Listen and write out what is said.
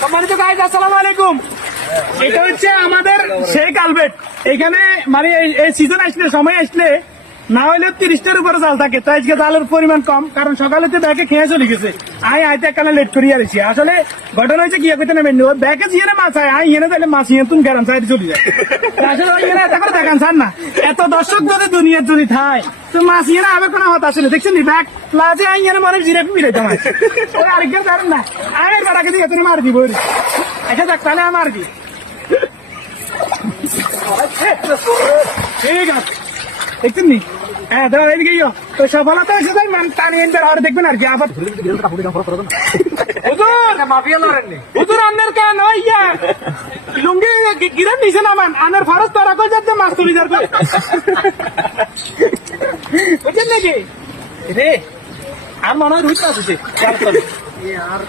সম্মানিত গাইজ, আসসালামু আলাইকুম। এটা হচ্ছে আমাদের সেই কালভেট। এখানে মানে এই সিজন আসলে, সময় আসলে না হলে 30টার উপরে জাল থাকে। তো আজকে জালের পরিমাণ কম, কারণ সকালে তো ব্যাগে খেয়ে চলে গেছে। আইতে একখানে লেট করিয়া আসি। আসলে ঘটনা হয়েছে কি করতে নেবেন, ব্যাগে জিয়ে মাছ হয়, এনে তাহলে মাছ ইয়ে তুমি গ্যারাম সাইডে চলে যায়। আসলে এত করে দেখান চান না, এত দর্শক যদি দুনিয়ার যদি থাই তো মাছ ইয়ে না আবার কোনো হত আসলে দেখছেন ব্যাগ প্লাজে আইনে মানুষ জিরে মিলে তোমার আরেকজন জানেন না আয়ের বেড়াকে দিয়ে তুমি মার দিব। আচ্ছা দেখ তাহলে আমার কি ঠিক আছে দেখছেন নি। হ্যাঁ ধর এদিকে তো সফলতা এসে যায় মান টানি এনবার আর দেখবেন আর কি আবার হুজুর আন্নার কেন ইয়া লুঙ্গি গিরান নিছে না মান আনার ফরজ তারা কই যাচ্ছে মাছ তুলি যার বুঝছেন নাকি রে আর মনে হয় রুইতে আসছে আর